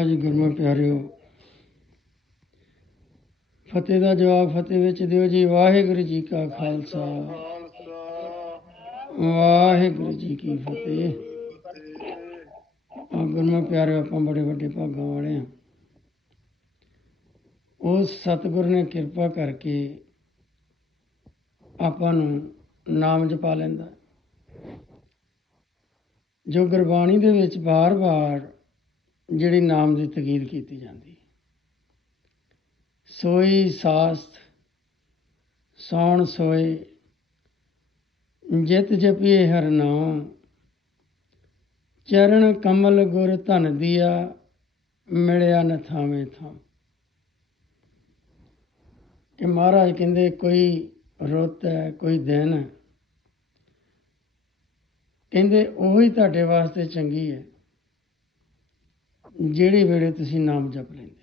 ਅੱਜ ਗੁਰਮੁਖ ਪਿਆਰਿਓ। ਫਤਿਹ ਦਾ ਜਵਾਬ ਫਤਿਹ ਵਿੱਚ ਦਿਓ ਜੀ, ਵਾਹਿਗੁਰੂ ਜੀ ਕਾ ਖਾਲਸਾ। ਵਾਹਿਗੁਰੂ ਜੀ ਕੀ ਫਤਿਹ। ਆ ਗੁਰਮੁਖ ਪਿਆਰਿਓ, ਆਪਾਂ ਬੜੇ ਵੱਡੇ ਭਾਗਾਂ ਵਾਲੇ ਆ। ਉਸ ਸਤਿਗੁਰ ਨੇ ਕਿਰਪਾ ਕਰਕੇ ਆਪਾਂ ਨੂੰ ਨਾਮ ਜਪਾ ਲੈਂਦਾ। ਜੋ ਗੁਰਬਾਣੀ ਦੇ ਵਿੱਚ ਬਾਰ-ਬਾਰ ਜਿਹੜੀ ਨਾਮ ਦੀ ਤਕੀਦ ਕੀਤੀ ਜਾਂਦੀ। ਸੋਈ ਸਾਸਤ, ਸੌਣ ਸੋਏ, ਜਿਤ ਜਪੀਏ ਹਰ ਨਾਮ। ਚਰਨ ਕਮਲ ਗੁਰ ਧਨ ਦੀਆ, ਮਿਲਿਆ ਨ ਥਾਵੇਂ ਥਾਂ ਕਿ ਮਹਾਰਾਜ ਕਹਿੰਦੇ, ਕੋਈ ਰੁੱਤ ਹੈ, ਕੋਈ ਦਿਨ ਹੈ। ਕਹਿੰਦੇ, ਉਹੀ ਤੁਹਾਡੇ ਵਾਸਤੇ ਚੰਗੀ ਹੈ। ਜਿਹੜੀ ਵੇਲੇ ਤੁਸੀਂ ਨਾਮ ਜਪ ਲੈਂਦੇ ਹੋ।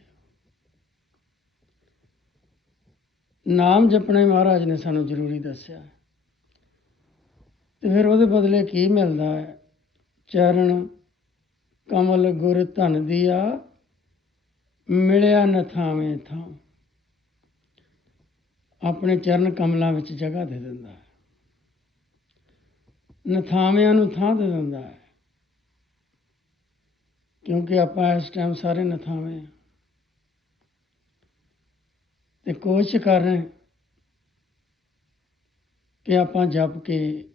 ਨਾਮ ਜਪਣਾ ਮਹਾਰਾਜ ਨੇ ਸਾਨੂੰ ਜ਼ਰੂਰੀ ਦੱਸਿਆ। ਤੇ ਫਿਰ ਉਹਦੇ ਬਦਲੇ ਕੀ ਮਿਲਦਾ ਹੈ? ਚਰਨ, ਕਮਲ, ਗੁਰ, ਧਨ ਦੀਆ ਮਿਲਿਆ ਨ ਥਾਵੇਂ ਥਾਂ। ਆਪਣੇ ਚਰਨ ਕਮਲਾਂ ਵਿੱਚ ਜਗ੍ਹਾ ਦੇ ਦਿੰਦਾ ਹੈ। ਨਥਾਵਿਆਂ ਨੂੰ ਥਾਂ ਦੇ ਦਿੰਦਾ ਹੈ। ਕਿਉਂਕਿ ਆਪਾਂ ਇਸ ਟਾਈਮ ਸਾਰੇ ਨਥਾਵੇਂ ਹਾਂ ਤੇ ਕੋਸ਼ਿਸ਼ ਕਰ ਰਹੇ ਕਿ ਆਪਾਂ ਜਪ ਕੇ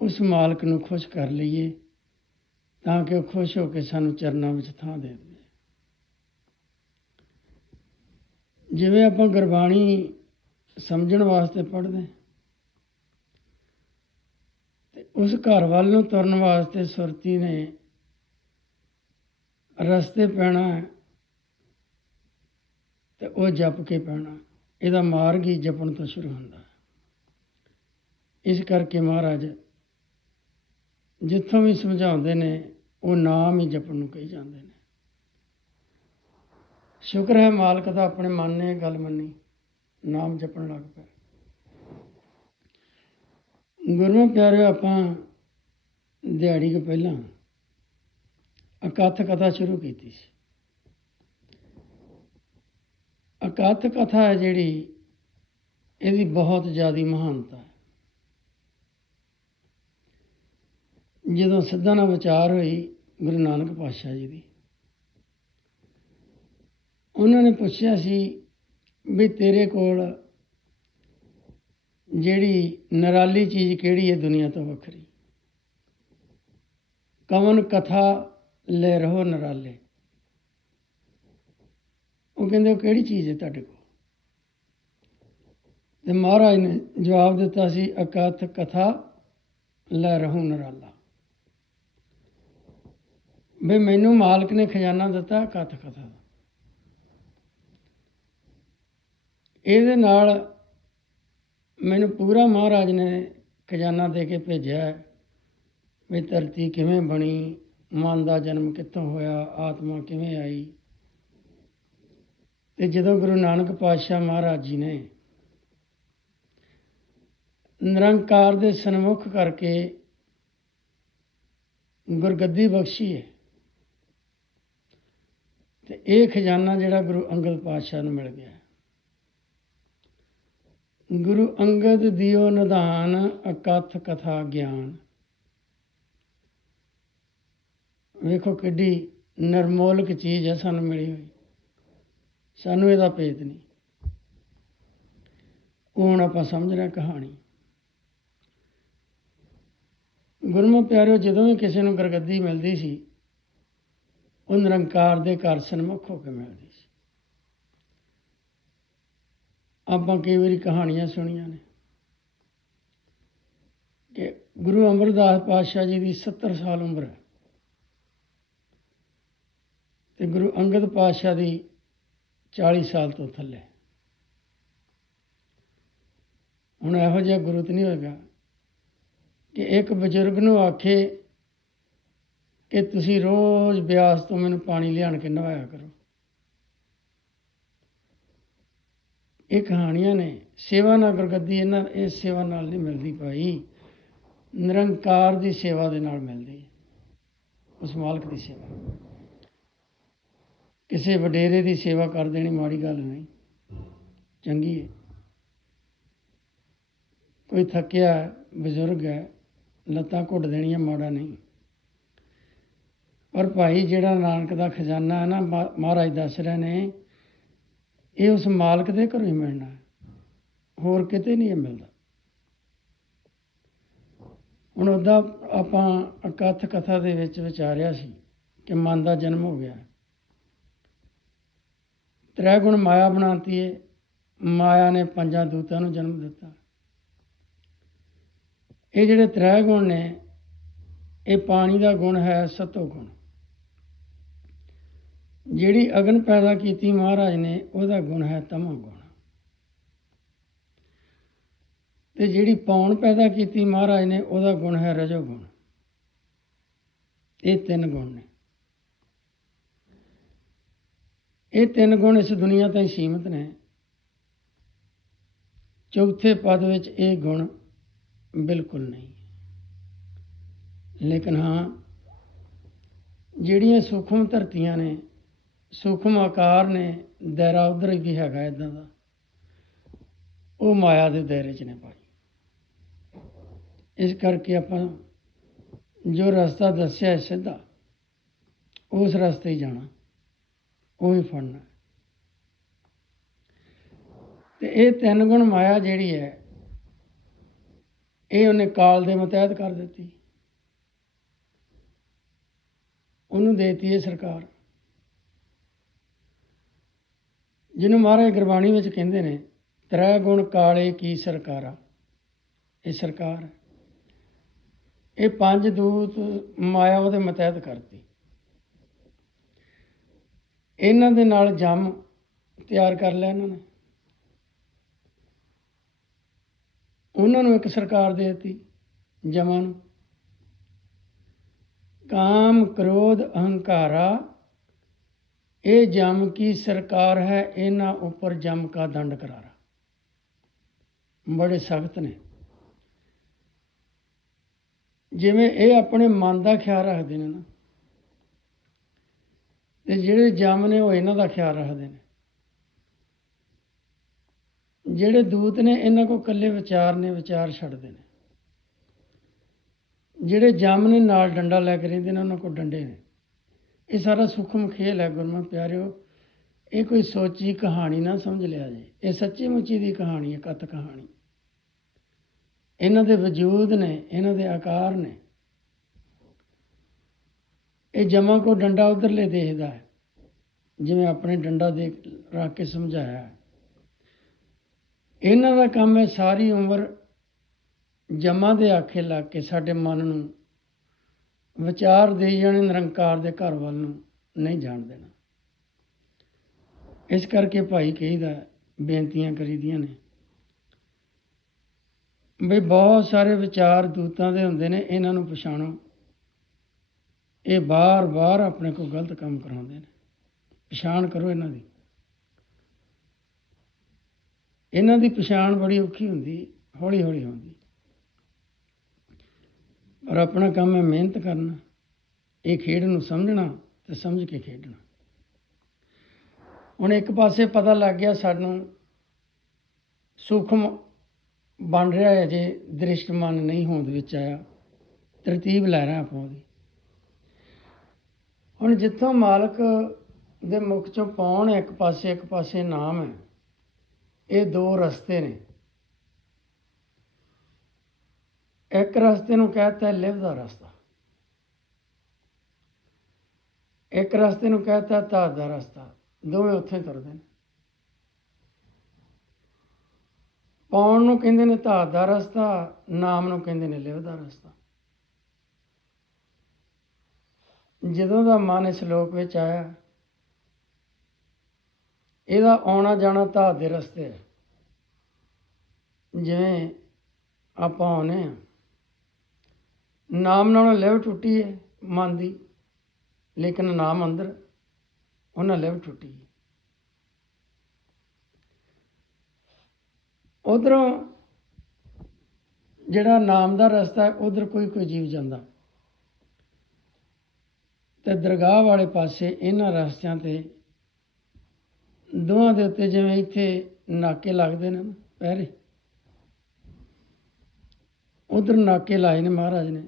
ਉਸ ਮਾਲਕ ਨੂੰ ਖੁਸ਼ ਕਰ ਲਈਏ ਤਾਂ ਕਿ ਉਹ ਖੁਸ਼ ਹੋ ਕੇ ਸਾਨੂੰ ਚਰਨਾਂ ਵਿੱਚ ਥਾਂ ਦੇ ਦੇਵੇ। ਜਿਵੇਂ ਆਪਾਂ ਗੁਰਬਾਣੀ ਸਮਝਣ ਵਾਸਤੇ ਪੜ੍ਹਦੇ ਤੇ ਉਸ ਘਰ ਵੱਲ ਨੂੰ ਤੁਰਨ ਵਾਸਤੇ ਸੁਰਤੀ ਨੇ ਰਸਤੇ ਪੈਣਾ ਹੈ ਤੇ ਉਹ ਜਪ ਕੇ ਪੈਣਾ ਇਹਦਾ ਮਾਰਗ ਹੀ ਜਪਣ ਤੋਂ ਸ਼ੁਰੂ ਹੁੰਦਾ ਹੈ। ਇਸ ਕਰਕੇ ਮਹਾਰਾਜ, ਜਿੱਥੋਂ ਵੀ ਸਮਝਾਉਂਦੇ ਨੇ, ਉਹ ਨਾਮ ਹੀ ਜਪਣ ਨੂੰ ਕਹੀ ਜਾਂਦੇ ਨੇ। ਸ਼ੁਕਰ ਹੈ ਮਾਲਕ ਦਾ ਆਪਣੇ ਮਨ ਨੇ ਗੱਲ ਮੰਨੀ, ਨਾਮ ਜਪਣ ਲੱਗ ਪਿਆ। ਗੁਰਮੁਖ ਪਿਆਰਿਓ, ਆਪਾਂ ਦਿਹਾੜੀ ਤੋਂ ਪਹਿਲਾਂ ਅਕਥ ਕਥਾ ਸ਼ੁਰੂ ਕੀਤੀ ਸੀ। ਅਕਥ ਕਥਾ ਹੈ ਜਿਹੜੀ ਇਹਦੀ ਬਹੁਤ ਜ਼ਿਆਦੀ ਮਹਾਨਤਾ ਹੈ। ਜਦੋਂ ਸਿੱਧਾ ਨਾਲ ਵਿਚਾਰ ਹੋਈ ਗੁਰੂ ਨਾਨਕ ਪਾਤਸ਼ਾਹ ਜੀ ਦੀ, ਉਹਨਾਂ ਨੇ ਪੁੱਛਿਆ ਸੀ ਵੀ ਤੇਰੇ ਕੋਲ ਜਿਹੜੀ ਨਰਾਲੀ ਚੀਜ਼ ਕਿਹੜੀ ਹੈ ਦੁਨੀਆ ਤੋਂ ਵੱਖਰੀ? ਕਵਨ ਕਥਾ ਲੈ ਰਹੋ ਨਰਾਲੇ। ਉਹ ਕਹਿੰਦੇ, ਉਹ ਕਿਹੜੀ ਚੀਜ਼ ਹੈ ਤੁਹਾਡੇ ਕੋਲ? ਤੇ ਮਹਾਰਾਜ ਨੇ ਜਵਾਬ ਦਿੱਤਾ ਸੀ ਅਕਥ ਕਥਾ, ਲੈ ਰਹੋ ਨਰਾਲਾ। ਵੀ ਮੈਨੂੰ ਮਾਲਕ ਨੇ ਖਜ਼ਾਨਾ ਦਿੱਤਾ ਅਕਥ ਕਥਾ ਦਾ। ਇਹਦੇ ਨਾਲ ਮੈਨੂੰ ਪੂਰਾ ਮਹਾਰਾਜ ਨੇ ਖਜ਼ਾਨਾ ਦੇ ਕੇ ਭੇਜਿਆ, ਵੀ ਧਰਤੀ ਕਿਵੇਂ ਬਣੀ ਮਨ ਦਾ ਜਨਮ ਕਿੱਥੋਂ ਹੋਇਆ, ਆਤਮਾ ਕਿਵੇਂ ਆਈ? ਤੇ ਜਦੋਂ ਗੁਰੂ ਨਾਨਕ ਪਾਤਸ਼ਾਹ ਮਹਾਰਾਜ ਜੀ ਨੇ ਨਿਰੰਕਾਰ ਦੇ ਸਨਮੁਖ ਕਰਕੇ ਗੁਰਗੱਦੀ ਬਖਸ਼ੀ ਹੈ, ਤੇ ਇਹ ਖਜ਼ਾਨਾ ਜਿਹੜਾ ਗੁਰੂ ਅੰਗਦ ਪਾਤਸ਼ਾਹ ਨੂੰ ਮਿਲ ਗਿਆ। ਗੁਰੂ ਅੰਗਦ ਦਿਓ ਨਿਧਾਨ ਅਕਥ ਕਥਾ ਗਿਆਨ। ਵੇਖੋ ਕਿੱਡੀ ਨਰਮੋਲਕ ਚੀਜ਼ ਹੈ ਸਾਨੂੰ ਮਿਲੀ ਹੋਈ। ਸਾਨੂੰ ਇਹਦਾ ਭੇਦ ਨਹੀਂ। ਹੁਣ ਆਪਾਂ ਸਮਝ ਰਹੇ ਕਹਾਣੀ। ਗੁਰਮੁਖ ਪਿਆਰਿਓ, ਜਦੋਂ ਵੀ ਕਿਸੇ ਨੂੰ ਗੁਰਗੱਦੀ ਮਿਲਦੀ ਸੀ, ਉਹ ਨਿਰੰਕਾਰ ਦੇ ਘਰ ਸਨਮੁਖ ਹੋ ਕੇ ਮਿਲਦੀ ਸੀ। ਆਪਾਂ ਕਈ ਵਾਰੀ ਕਹਾਣੀਆਂ ਸੁਣੀਆਂ ਨੇ ਕਿ ਗੁਰੂ ਅਮਰਦਾਸ ਪਾਤਸ਼ਾਹ ਜੀ ਦੀ 70 ਸਾਲ ਉਮਰ ਹੈ। ਤੇ ਗੁਰੂ ਅੰਗਦ ਪਾਤਸ਼ਾਹ ਦੀ 40 ਸਾਲ ਤੋਂ ਥੱਲੇ। ਹੁਣ ਇਹੋ ਜਿਹਾ ਗੁਰੂ ਤੇ ਨਹੀਂ ਹੋਏਗਾ ਕਿ ਇੱਕ ਬਜ਼ੁਰਗ ਨੂੰ ਆਖੇ ਕਿ ਤੁਸੀਂ ਰੋਜ਼ ਬਿਆਸ ਤੋਂ ਮੈਨੂੰ ਪਾਣੀ ਲਿਆਣ ਕੇ ਨਵਾਇਆ ਕਰੋ। ਇਹ ਕਹਾਣੀਆਂ ਨੇ। ਸੇਵਾ ਨਾਲ ਗੁਰਗੱਦੀ ਇਹਨਾਂ ਇਸ ਸੇਵਾ ਨਾਲ ਨਹੀਂ ਮਿਲਦੀ ਭਾਈ। ਨਿਰੰਕਾਰ ਦੀ ਸੇਵਾ ਦੇ ਨਾਲ ਮਿਲਦੀ ਹੈ। ਉਸ ਮਾਲਕ ਦੀ ਸੇਵਾ। ਕਿਸੇ ਵਡੇਰੇ ਦੀ ਸੇਵਾ ਕਰ ਦੇਣੀ ਮਾੜੀ ਗੱਲ ਨਹੀਂ। ਚੰਗੀ ਹੈ। ਕੋਈ ਥੱਕਿਆ ਬਜ਼ੁਰਗ ਹੈ, ਲੱਤਾਂ ਘੁੱਟ ਦੇਣੀਆਂ ਮਾੜਾ ਨਹੀਂ। ਪਰ ਭਾਈ ਜਿਹੜਾ ਨਾਨਕ ਦਾ ਖਜ਼ਾਨਾ ਹੈ ਨਾ ਮਹਾ- ਮਹਾਰਾਜ ਦੱਸ ਰਹੇ ਨੇ, ਇਹ ਉਸ ਮਾਲਕ ਦੇ ਘਰੋਂ ਹੀ ਮਿਲਣਾ ਹੈ। ਹੋਰ ਕਿਤੇ ਨਹੀਂ ਇਹ ਮਿਲਦਾ। ਹੁਣ ਉਹਦਾ ਆਪਾਂ ਅਕਥ ਕਥਾ ਦੇ ਵਿੱਚ ਵਿਚਾਰਿਆ ਸੀ ਕਿ ਮਨ ਦਾ ਜਨਮ ਹੋ ਗਿਆ। ਤ੍ਰੈ ਗੁਣ ਮਾਇਆ ਬਣਾਤੀ ਏ। ਮਾਇਆ ਨੇ ਪੰਜਾਂ ਦੂਤਾਂ ਨੂੰ ਜਨਮ ਦਿੱਤਾ। ਇਹ ਜਿਹੜੇ ਤ੍ਰੈ ਗੁਣ ਨੇ, ਇਹ ਪਾਣੀ ਦਾ ਗੁਣ ਹੈ, ਸਤੋ ਗੁਣ। ਜਿਹੜੀ ਅਗਨ ਪੈਦਾ ਕੀਤੀ ਮਹਾਰਾਜ ਨੇ, ਉਹਦਾ ਗੁਣ ਹੈ ਤਮਾ ਗੁਣ। ਤੇ ਜਿਹੜੀ ਪੌਣ ਪੈਦਾ ਕੀਤੀ ਮਹਾਰਾਜ ਨੇ, ਉਹਦਾ ਗੁਣ ਹੈ ਰਜੋ ਗੁਣ। ਇਹ ਤਿੰਨ ਗੁਣ ਨੇ। ਇਹ ਤਿੰਨ ਗੁਣ ਇਸ ਦੁਨੀਆ ਤਾਈਂ ਸੀਮਿਤ ਨੇ। ਚੌਥੇ ਪਦ ਵਿੱਚ ਇਹ ਗੁਣ ਬਿਲਕੁਲ ਨਹੀਂ। ਲੇਕਿਨ ਹਾਂ, ਜਿਹੜੀਆਂ ਸੂਖਮ ਧਰਤੀਆਂ ਨੇ, ਸੂਖਮ ਆਕਾਰ ਨੇ, ਦਾਇਰਾ ਉਧਰ ਵੀ ਹੈਗਾ ਇਦਾਂ ਦਾ। ਉਹ ਮਾਇਆ ਦੇ ਦਾਇਰੇ 'ਚ ਨੇ ਭਾਈ। ਇਸ ਕਰਕੇ ਆਪਾਂ ਜੋ ਰਸਤਾ ਦੱਸਿਆ ਸਿੱਧਾ, ਉਸ ਰਸਤੇ ਹੀ ਜਾਣਾ। ਉਹ ਹੀ ਫੜਨਾ ਤੇ ਇਹ ਤਿੰਨ ਗੁਣ ਮਾਇਆ ਜਿਹੜੀ ਹੈ, ਇਹ ਉਹਨੇ ਕਾਲ ਦੇ ਮਤਹਿਤ ਕਰ ਦਿੱਤੀ। ਉਹਨੂੰ ਦੇਤੀ ਹੈ ਸਰਕਾਰ। ਜਿਹਨੂੰ ਮਹਾਰਾਜ ਗੁਰਬਾਣੀ ਵਿੱਚ ਕਹਿੰਦੇ ਨੇ, ਤ੍ਰੈ ਗੁਣ ਕਾਲੇ ਕੀ ਸਰਕਾਰਾ। ਇਹ ਸਰਕਾਰ। ਇਹ ਪੰਜ ਦੂਤ ਮਾਇਆ ਉਹਦੇ ਮਤਹਿਤ ਕਰਤੀ। ਇਹਨਾਂ ਦੇ ਨਾਲ ਜਮ ਤਿਆਰ ਕਰ ਲਿਆ ਇਹਨਾਂ ਨੇ। ਉਹਨਾਂ ਨੂੰ ਇੱਕ ਸਰਕਾਰ ਦੇ ਦਿੱਤੀ, ਜਮਾਂ ਨੂੰ। ਕਾਮ ਕ੍ਰੋਧ ਅਹੰਕਾਰਾ, ਇਹ ਜਮ ਕੀ ਸਰਕਾਰ ਹੈ, ਇਹਨਾਂ ਉੱਪਰ ਜਮ ਕਾ ਦੰਡ ਕਰਾਰਾ। ਬੜੇ ਸਖਤ ਨੇ। ਜਿਵੇਂ ਇਹ ਆਪਣੇ ਮਨ ਦਾ ਖਿਆਲ ਰੱਖਦੇ ਨੇ ਨਾ ਤੇ ਜਿਹੜੇ ਜਮ ਨੇ ਉਹ ਇਹਨਾਂ ਦਾ ਖਿਆਲ ਰੱਖਦੇ ਨੇ। ਜਿਹੜੇ ਦੂਤ ਨੇ, ਇਹਨਾਂ ਕੋ ਇਕੱਲੇ ਵਿਚਾਰ ਨੇ, ਵਿਚਾਰ ਛੱਡਦੇ ਨੇ। ਜਿਹੜੇ ਜਮ ਨੇ, ਨਾਲ ਡੰਡਾ ਲੈ ਕੇ ਰਹਿੰਦੇ ਨੇ, ਉਹਨਾਂ ਕੋ ਡੰਡੇ ਨੇ। ਇਹ ਸਾਰਾ ਸੁਖਮ ਖੇਲ ਹੈ ਗੁਰਮਾ ਪਿਆਰਿਓ। ਇਹ ਕੋਈ ਸੋਚੀ ਕਹਾਣੀ ਨਾ ਸਮਝ ਲਿਆ ਜੇ। ਇਹ ਸੱਚੀ ਮੁੱਚੀ ਦੀ ਕਹਾਣੀ ਹੈ, ਕਤ ਕਹਾਣੀ। ਇਹਨਾਂ ਦੇ ਵਜੂਦ ਨੇ, ਇਹਨਾਂ ਦੇ ਆਕਾਰ ਨੇ। ਇਹ ਜਮਾ ਕੋ ਡੰਡਾ ਉਧਰਲੇ ਦੇਖਦਾ ਹੈ। ਜਿਵੇਂ ਆਪਣੇ ਡੰਡਾ ਦੇ ਰੱਖ ਕੇ ਸਮਝਾਇਆ ਇਹਨਾਂ ਦਾ ਕੰਮ ਹੈ ਸਾਰੀ ਉਮਰ ਜਮਾ ਦੇ ਆਖੇ ਲੱਗ ਕੇ ਸਾਡੇ ਮਨ ਨੂੰ ਵਿਚਾਰ ਦੇ ਜਾਣੇ ਨਿਰੰਕਾਰ ਦੇ ਘਰ ਵੱਲ ਨੂੰ ਨਹੀਂ ਜਾਣ ਦੇਣਾ। ਇਸ ਕਰਕੇ ਭਾਈ ਕਹੀਦਾ ਬੇਨਤੀਆਂ ਕਰੀਦੀਆਂ ਨੇ ਵੀ ਬਹੁਤ ਸਾਰੇ ਵਿਚਾਰ ਦੂਤਾਂ ਦੇ ਹੁੰਦੇ ਨੇ, ਇਹਨਾਂ ਨੂੰ ਪਛਾਣੋ। ਇਹ ਬਾਰ-ਬਾਰ ਆਪਣੇ ਕੋਲ ਗਲਤ ਕੰਮ ਕਰਾਉਂਦੇ ਨੇ। ਪਛਾਣ ਕਰੋ ਇਹਨਾਂ ਦੀ। ਇਹਨਾਂ ਦੀ ਪਛਾਣ ਬੜੀ ਔਖੀ ਹੁੰਦੀ ਹੌਲੀ ਹੌਲੀ ਹੁੰਦੀ। ਪਰ ਆਪਣਾ ਕੰਮ ਹੈ ਮਿਹਨਤ ਕਰਨਾ, ਇਹ ਖੇਡ ਨੂੰ ਸਮਝਣਾ ਤੇ ਸਮਝ ਕੇ ਖੇਡਣਾ। ਹੁਣ ਇੱਕ ਪਾਸੇ ਪਤਾ ਲੱਗ ਗਿਆ ਸਾਨੂੰ ਸੂਖਮ ਬਣ ਰਿਹਾ ਹੈ, ਜੇ ਦ੍ਰਿਸ਼ਟਮਨ ਨਹੀਂ ਹੋਂਦ ਵਿੱਚ ਆਇਆ। ਤਰਤੀਬ ਲੈ ਰਹਾ ਆਪਾਂ ਉਹਦੀ। ਹੁਣ ਜਿੱਥੋਂ ਮਾਲਕ ਦੇ ਮੁਖ ਚੋਂ ਪਾਉਣ ਇੱਕ ਪਾਸੇ ਇੱਕ ਪਾਸੇ ਨਾਮ ਹੈ, ਇਹ ਦੋ ਰਸਤੇ ਨੇ। ਇੱਕ ਰਸਤੇ ਨੂੰ ਕਹਤਾ ਹੈ ਲਿਵ ਦਾ ਰਸਤਾ। ਇੱਕ ਰਸਤੇ ਨੂੰ ਕਹਤਾ ਧਾਤ ਦਾ ਰਸਤਾ। ਦੋਵੇਂ ਉੱਥੇ ਤੁਰਦੇ ਨੇ। ਪਾਉਣ ਨੂੰ ਕਹਿੰਦੇ ਨੇ ਧਾਤ ਦਾ ਰਸਤਾ, ਨਾਮ ਨੂੰ ਕਹਿੰਦੇ ਨੇ ਲਿਵ ਦਾ ਰਸਤਾ। ਜਦੋਂ ਦਾ ਮਨ ਇਸ ਲੋਕ ਵਿੱਚ ਆਇਆ, ਇਹਦਾ ਆਉਣਾ ਜਾਣਾ ਧਾਤ ਦੇ ਰਸਤੇ ਹੈ ਜਿਵੇਂ ਆਪਾਂ ਆਉਨੇ ਆ ਨਾਮ ਨਾਲੋਂ ਲਿਵ ਟੁੱਟੀ ਹੈ ਮਨ ਦੀ, ਲੇਕਿਨ ਨਾਮ ਅੰਦਰ ਉਹਨਾਂ ਲਿਵ ਟੁੱਟੀ ਹੈ ਉਧਰੋਂ ਜਿਹੜਾ ਨਾਮ ਦਾ ਰਸਤਾ ਹੈ ਉਧਰ ਕੋਈ ਕੋਈ ਜੀਵ ਜਾਂਦਾ। ਤੇ ਦਰਗਾਹ ਵਾਲੇ ਪਾਸੇ ਇਹਨਾਂ ਰਸਤਿਆਂ ਤੇ, ਦੋਹਾਂ ਦੇ ਉੱਤੇ ਜਿਵੇਂ ਇੱਥੇ ਨਾਕੇ ਲੱਗਦੇ ਨੇ ਨਾ, ਪਹਿਰੇ। ਉਧਰ ਨਾਕੇ ਲਾਏ ਨੇ ਮਹਾਰਾਜ ਨੇ।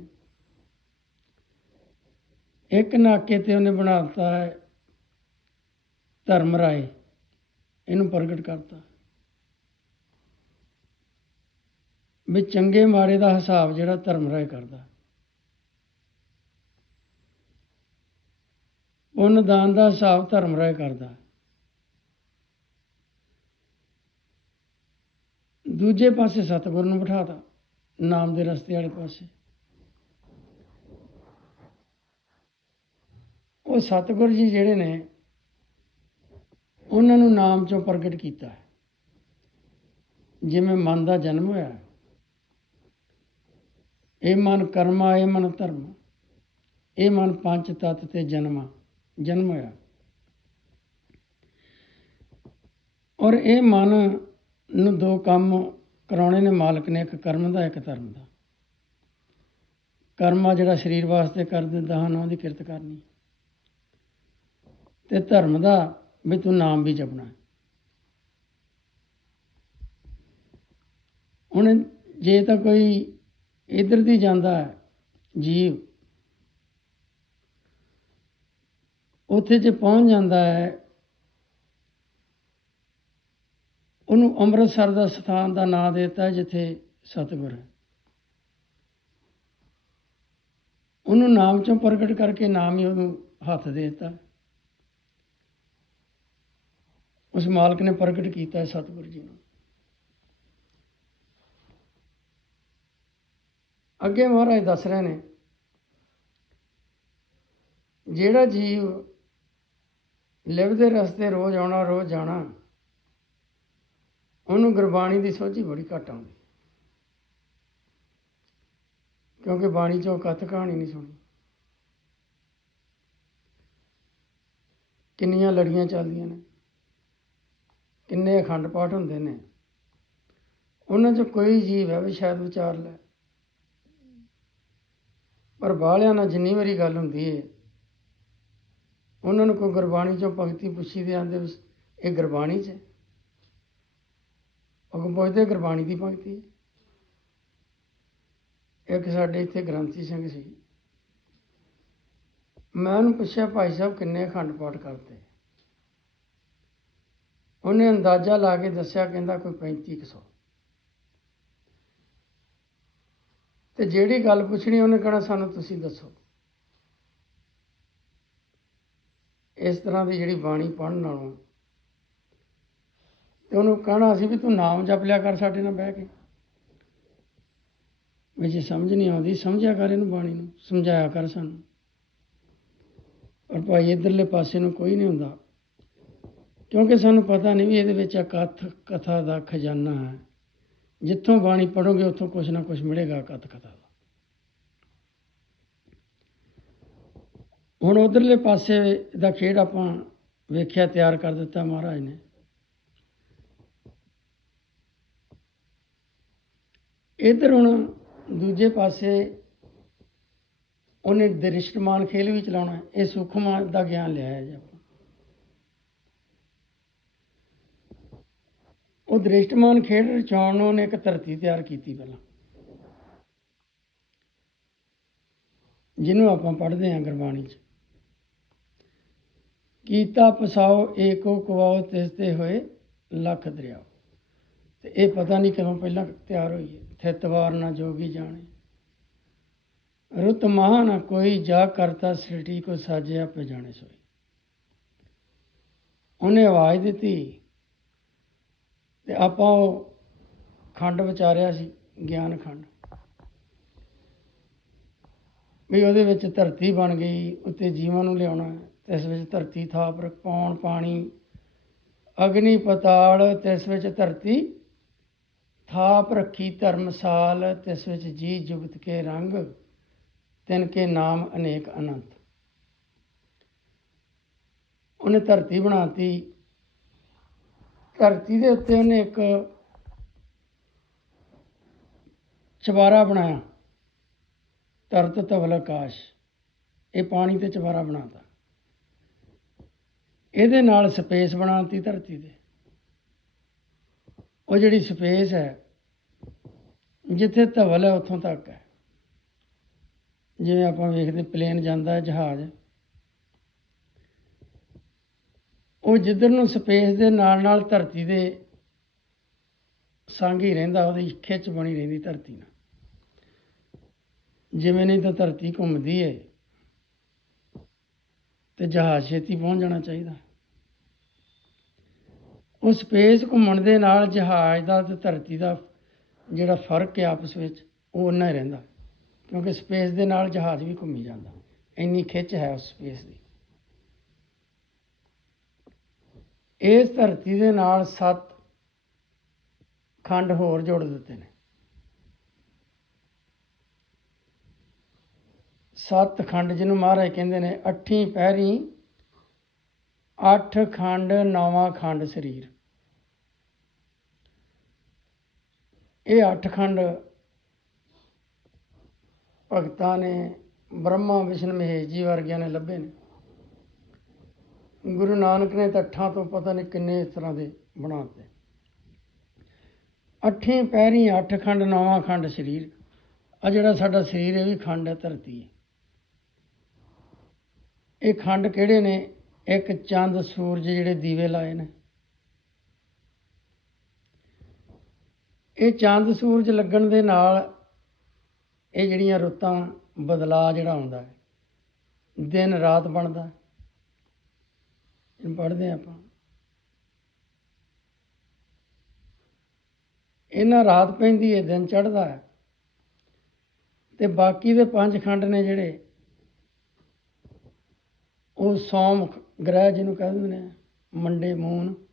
ਇੱਕ ਨਾਕੇ ਤੇ ਉਹਨੇ ਬਣਾਤਾ ਹੈ ਧਰਮ ਰਾਏ। ਇਹਨੂੰ ਪ੍ਰਗਟ ਕਰਤਾ। ਵੀ ਚੰਗੇ ਮਾੜੇ ਦਾ ਹਿਸਾਬ ਜਿਹੜਾ ਧਰਮ ਰਾਏ ਕਰਦਾ। ਪੁੰਨ ਦਾਨ ਦਾ ਹਿਸਾਬ ਧਰਮ ਰਾਏ ਕਰਦਾ। ਦੂਜੇ ਪਾਸੇ ਸਤਿਗੁਰ ਨੂੰ ਬਿਠਾਤਾ, ਨਾਮ ਦੇ ਰਸਤੇ ਵਾਲੇ ਪਾਸੇ। ਉਹ ਸਤਿਗੁਰ ਜੀ ਜਿਹੜੇ ਨੇ, ਉਹਨਾਂ ਨੂੰ ਨਾਮ ਚੋਂ ਪ੍ਰਗਟ ਕੀਤਾ ਜਿਵੇਂ ਮਨ ਦਾ ਜਨਮ ਹੋਇਆ ਇਹ ਮਨ ਕਰਮਾ, ਇਹ ਮਨ ਧਰਮ। ਇਹ ਮਨ ਪੰਜ ਤਤ ਤੇ ਜਨਮਾ ਜਨਮ ਹੋਇਆ। ਔਰ ਇਹ ਮਨ ਨੂੰ ਦੋ ਕੰਮ ਕਰਾਉਣੇ ਨੇ ਮਾਲਕ ਨੇ, ਇੱਕ ਕਰਮ ਦਾ, ਇੱਕ ਧਰਮ ਦਾ। ਕਰਮਾ ਜਿਹੜਾ ਸਰੀਰ ਵਾਸਤੇ ਕਰ ਦਿੰਦਾ ਹਨ, ਉਹਦੀ ਕਿਰਤ ਕਰਨੀ। ਤੇ ਧਰਮ ਦਾ ਵੀ ਤੂੰ ਨਾਮ ਵੀ ਜਪਣਾ। ਹੁਣ ਜੇ ਤਾਂ ਕੋਈ ਇਧਰ ਦੀ ਜਾਂਦਾ ਜੀਵ ਉੱਥੇ ਜੇ ਪਹੁੰਚ ਜਾਂਦਾ ਹੈ, ਉਹਨੂੰ ਅੰਮ੍ਰਿਤਸਰ ਦਾ ਸਥਾਨ ਦਾ ਨਾਮ ਦਿੱਤਾ ਜਿੱਥੇ ਸਤਿਗੁਰ ਹੈ। ਉਹਨੂੰ ਨਾਮ ਚੋਂ ਪ੍ਰਗਟ ਕਰਕੇ ਨਾਮ ਹੀ ਉਹਨੂੰ ਹੱਥ ਦੇ ਦਿੱਤਾ। ਉਸ ਮਾਲਕ ਨੇ ਪ੍ਰਗਟ ਕੀਤਾ ਹੈ ਸਤਿਗੁਰ ਜੀ ਨੂੰ। ਅੱਗੇ ਮਹਾਰਾਜ ਦੱਸ ਰਹੇ ਨੇ, ਜਿਹੜਾ ਜੀਵ ਲਿਵਦੇ ਰਸਤੇ ਰੋਜ਼ ਆਉਣਾ, ਰੋਜ਼ ਜਾਣਾ। ਉਹਨੂੰ ਗੁਰਬਾਣੀ ਦੀ ਸੋਝੀ ਬੜੀ ਘੱਟ ਆਉਂਦੀ। ਕਿਉਂਕਿ ਬਾਣੀ ਚੋਂ ਕਥ ਕਹਾਣੀ ਨਹੀਂ ਸੁਣੀ। ਕਿੰਨੀਆਂ ਲੜੀਆਂ ਚੱਲਦੀਆਂ ਨੇ। ਕਿੰਨੇ ਅਖੰਡ ਪਾਠ ਹੁੰਦੇ ਨੇ। ਉਹਨਾਂ 'ਚ ਕੋਈ ਜੀਵ ਹੈ ਵੀ ਸ਼ਾਇਦ ਵਿਚਾਰ ਲੈ। ਪਰ ਬਾਹਲਿਆਂ ਨਾਲ ਜਿੰਨੀ ਵਾਰੀ ਗੱਲ ਹੁੰਦੀ ਏ ਉਹਨਾਂ ਨੂੰ ਕੋਈ ਗੁਰਬਾਣੀ ਚੋਂ ਭਗਤੀ ਪੁੱਛੀ ਦੇ ਆਂਦੇ ਇਹ ਗੁਰਬਾਣੀ 'ਚ ਉਹ ਪੁੱਛਦੇ ਗੁਰਬਾਣੀ ਦੀ ਭਗਤੀ ਇੱਕ ਸਾਡੇ ਇੱਥੇ ਗ੍ਰੰਥੀ ਸਿੰਘ ਸੀ। ਮੈਂ ਉਹਨੂੰ ਪੁੱਛਿਆ, ਭਾਈ ਸਾਹਿਬ, ਕਿੰਨੇ ਅਖੰਡ ਪਾਠ ਕਰਦੇ? ਉਹਨੇ ਅੰਦਾਜ਼ਾ ਲਾ ਕੇ ਦੱਸਿਆ, ਕਹਿੰਦਾ ਕੋਈ 3500 ਤੇ ਜਿਹੜੀ ਗੱਲ ਪੁੱਛਣੀ, ਉਹਨੇ ਕਹਣਾ, ਸਾਨੂੰ ਤੁਸੀਂ ਦੱਸੋ। ਇਸ ਤਰ੍ਹਾਂ ਦੀ ਜਿਹੜੀ ਬਾਣੀ ਪੜ੍ਹਨ ਨਾਲੋਂ। ਤੇ ਉਹਨੂੰ ਕਹਿਣਾ ਸੀ ਵੀ ਤੂੰ ਨਾਮ ਜਪ ਲਿਆ ਕਰ ਸਾਡੇ ਨਾਲ ਬਹਿ ਕੇ। ਵੀ ਜੇ ਸਮਝ ਨਹੀਂ ਆਉਂਦੀ, ਸਮਝਿਆ ਕਰ ਇਹਨੂੰ ਬਾਣੀ ਨੂੰ, ਸਮਝਾਇਆ ਕਰ ਸਾਨੂੰ। ਪਰ ਭਾਈ ਇਧਰਲੇ ਪਾਸੇ ਨੂੰ ਕੋਈ ਨਹੀਂ ਹੁੰਦਾ। ਕਿਉਂਕਿ ਸਾਨੂੰ ਪਤਾ ਨਹੀਂ ਵੀ ਇਹਦੇ ਵਿੱਚ ਕਥ ਕਥਾ ਦਾ ਖਜ਼ਾਨਾ ਹੈ। ਜਿੱਥੋਂ ਬਾਣੀ ਪੜੋਗੇ ਉੱਥੋਂ ਕੁਝ ਨਾ ਕੁਝ ਮਿਲੇਗਾ ਕਥ ਕਥਾ ਦਾ। ਹੁਣ ਉਧਰਲੇ ਪਾਸੇ ਦਾ ਖੇਡ ਆਪਾਂ ਵੇਖਿਆ, ਤਿਆਰ ਕਰ ਦਿੱਤਾ ਮਹਾਰਾਜ ਨੇ। ਇਧਰ ਹੁਣ ਦੂਜੇ ਪਾਸੇ ਉਹਨੇ ਦ੍ਰਿਸ਼ਟਮਾਨ ਖੇਲ ਵੀ ਚਲਾਉਣਾ, ਇਹ ਸੂਖਮ ਦਾ ਗਿਆਨ ਲਿਆ ਹੈ ਜੀ ਆਪਾਂ। ਉਹ ਦ੍ਰਿਸ਼ਟਮਾਨ ਖੇਡ ਰਚਾਉਣ ਨੂੰ ਉਹਨੇ ਇੱਕ ਧਰਤੀ ਤਿਆਰ ਕੀਤੀ ਪਹਿਲਾਂ। ਜਿਹਨੂੰ ਆਪਾਂ ਪੜ੍ਹਦੇ ਹਾਂ ਗੁਰਬਾਣੀ 'ਚ। ਕੀਤਾ ਪਸਾਓ ਏਕੋ ਕਵਾਓ, ਤਿਸਤੇ ਹੋਏ ਲੱਖ ਦਰਿਆਓ ਤੇ ਇਹ ਪਤਾ ਨਹੀਂ ਕਦੋਂ ਪਹਿਲਾਂ ਤਿਆਰ ਹੋਈ ਹੈ। ਥਿਤਵਾਰ ਨਾ ਜੋਗੀ ਜਾਣੇ। ਰੁੱਤ ਮਹਾ ਨਾ ਕੋਈ, ਜਾ ਕਰਤਾ ਸ੍ਰਿਸ਼ਟੀ ਕੋ ਸਾਜਿਆ ਪੇ ਜਾਣੇ ਸੋਈ ਉਹਨੇ ਆਵਾਜ਼ ਦਿੱਤੀ ਤੇ ਆਪਾਂ ਉਹ ਖੰਡ ਵਿਚਾਰਿਆ ਸੀ, ਗਿਆਨ ਖੰਡ। ਵੀ ਉਹਦੇ ਵਿੱਚ ਧਰਤੀ ਬਣ ਗਈ, ਉੱਤੇ ਜੀਵਾਂ ਨੂੰ ਲਿਆਉਣਾ ਹੈ। ਤੇ ਇਸ ਵਿੱਚ ਧਰਤੀ ਥਾਪ ਪਾਉਣ ਪਾਣੀ, ਅਗਨੀ ਪਤਾਲ ਤੇ ਵਿੱਚ ਧਰਤੀ ਥਾਪ ਰੱਖੀ ਧਰਮਸਾਲ ਤੇ ਇਸ ਵਿੱਚ ਜੀ ਜੁਗਤ ਕੇ ਰੰਗ, ਤਿਨ ਕੇ ਨਾਮ ਅਨੇਕ ਅਨੰਤ। ਉਹਨੇ ਧਰਤੀ ਬਣਾਤੀ। ਧਰਤੀ ਦੇ ਉੱਤੇ ਉਹਨੇ ਇੱਕ ਚਵਾਰਾ ਬਣਾਇਆ। ਤਰਤ ਧਵਲ ਆਕਾਸ਼। ਇਹ ਪਾਣੀ ਤੇ ਚਵਾਰਾ ਬਣਾਤਾ। ਇਹਦੇ ਨਾਲ ਸਪੇਸ ਬਣਾਤੀ ਧਰਤੀ ਤੇ। ਉਹ ਜਿਹੜੀ ਸਪੇਸ ਹੈ, ਜਿੱਥੇ ਧਵਲ ਹੈ, ਉੱਥੋਂ ਤੱਕ ਹੈ। ਜਿਵੇਂ ਆਪਾਂ ਵੇਖਦੇ ਪਲੇਨ ਜਾਂਦਾ ਜਹਾਜ਼। ਉਹ ਜਿੱਧਰ ਨੂੰ ਸਪੇਸ ਦੇ ਨਾਲ ਨਾਲ ਧਰਤੀ ਦੇ ਸੰਗ ਹੀ ਰਹਿੰਦਾ, ਉਹਦੀ ਖਿੱਚ ਬਣੀ ਰਹਿੰਦੀ ਧਰਤੀ ਨਾਲ। ਜਿਵੇਂ ਨਹੀਂ ਤਾਂ ਧਰਤੀ ਘੁੰਮਦੀ ਹੈ ਤੇ ਜਹਾਜ਼ ਛੇਤੀ ਪਹੁੰਚ ਜਾਣਾ ਚਾਹੀਦਾ। ਉਹ ਸਪੇਸ ਘੁੰਮਣ ਦੇ ਨਾਲ ਜਹਾਜ਼ ਦਾ ਤੇ ਧਰਤੀ ਦਾ ਜਿਹੜਾ ਫ਼ਰਕ ਹੈ ਆਪਸ ਵਿੱਚ, ਉਹ ਉਨਾ ਹੀ ਰਹਿੰਦਾ। ਕਿਉਂਕਿ ਸਪੇਸ ਦੇ ਨਾਲ ਜਹਾਜ਼ ਵੀ ਘੁੰਮੀ ਜਾਂਦਾ। ਇੰਨੀ ਖਿੱਚ ਹੈ ਉਸ ਸਪੇਸ ਦੀ। ਇਸ ਧਰਤੀ ਦੇ ਨਾਲ ਸੱਤ ਖੰਡ ਹੋਰ ਜੋੜ ਦਿੱਤੇ ਨੇ। ਸੱਤ ਖੰਡ ਜਿਹਨੂੰ ਮਹਾਰਾਜ ਕਹਿੰਦੇ ਨੇ, ਅੱਠੀ ਪਹਿਰੀ, ਅੱਠ ਖੰਡ, ਨੌਵਾਂ ਖੰਡ ਸਰੀਰ। ਇਹ ਅੱਠ ਖੰਡ ਭਗਤਾਂ ਨੇ, ਬ੍ਰਹਮਾ, ਵਿਸ਼ਨ, ਮਹੇਸ਼ ਜੀ ਵਰਗਿਆਂ ਨੇ ਲੱਭੇ ਨੇ। ਗੁਰੂ ਨਾਨਕ ਨੇ ਤਾਂ ਅੱਠਾਂ ਤੋਂ ਪਤਾ ਨਹੀਂ ਕਿੰਨੇ ਇਸ ਤਰ੍ਹਾਂ ਦੇ ਬਣਾਤੇ ਅੱਠੀਂ ਪਹਿਰੀ ਅੱਠ ਖੰਡ, ਨੌਵਾਂ ਖੰਡ ਸਰੀਰ। ਆ ਜਿਹੜਾ ਸਾਡਾ ਸਰੀਰ ਇਹ ਵੀ ਖੰਡ ਹੈ, ਧਰਤੀ ਹੈ। ਇਹ ਖੰਡ ਕਿਹੜੇ ਨੇ? ਇੱਕ ਚੰਦ, ਸੂਰਜ ਜਿਹੜੇ ਦੀਵੇ ਲਾਏ ਨੇ। ਇਹ ਚੰਦ ਸੂਰਜ ਲੱਗਣ ਦੇ ਨਾਲ ਇਹ ਜਿਹੜੀਆਂ ਰੁੱਤਾਂ ਬਦਲਾ ਜਿਹੜਾ ਆਉਂਦਾ ਹੈ, ਦਿਨ ਰਾਤ ਬਣਦਾ ਇਹ ਪੜ੍ਹਦੇ ਆਪਾਂ। ਇਹਨਾਂ ਰਾਤ ਪੈਂਦੀ ਹੈ, ਦਿਨ ਚੜ੍ਹਦਾ ਹੈ। ਤੇ ਬਾਕੀ ਦੇ ਪੰਜ ਖੰਡ ਨੇ ਜਿਹੜੇ, ਉਹ ਸੋਮ ਗ੍ਰਹਿ ਜਿਹਨੂੰ ਕਹਿੰਦੇ ਨੇ, ਮੰਡੇ, ਮੂਨ।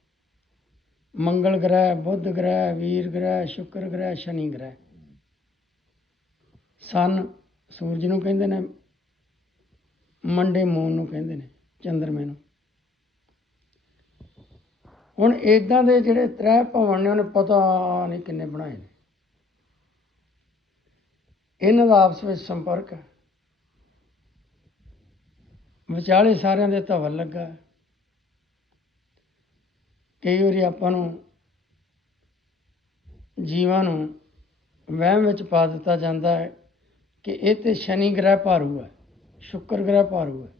ਮੰਗਲ ਗ੍ਰਹਿ, ਬੁੱਧ ਗ੍ਰਹਿ, ਵੀਰ ਗ੍ਰਹਿ, ਸ਼ੁੱਕਰ ਗ੍ਰਹਿ, ਸ਼ਨੀ ਗ੍ਰਹਿ। ਸਨ ਸੂਰਜ ਨੂੰ ਕਹਿੰਦੇ ਨੇ, ਮੰਡੇ ਮੂਨ ਨੂੰ ਕਹਿੰਦੇ ਨੇ, ਚੰਦਰਮੇ ਨੂੰ। ਹੁਣ ਇਦਾਂ ਦੇ ਜਿਹੜੇ ਤ੍ਰੈ ਭਵਨ ਨੇ, ਉਹਨੇ ਪਤਾ ਨਹੀਂ ਕਿੰਨੇ ਬਣਾਏ ਨੇ। ਇਹਨਾਂ ਦਾ ਆਪਸ ਵਿੱਚ ਸੰਪਰਕ ਹੈ। ਵਿਚਾਲੇ ਸਾਰਿਆਂ ਦੇ ਧਵਲ ਲੱਗਾ ਕਈ ਵਾਰੀ ਆਪਾਂ ਨੂੰ ਜੀਵਾਂ ਨੂੰ ਵਹਿਮ ਵਿੱਚ ਪਾ ਦਿੱਤਾ ਜਾਂਦਾ ਹੈ ਕਿ ਇਹ ਤੇ ਸ਼ਨੀ ਗ੍ਰਹਿ ਭਾਰੂ ਹੈ, ਸ਼ੁੱਕਰ ਗ੍ਰਹਿ ਭਾਰੂ ਹੈ।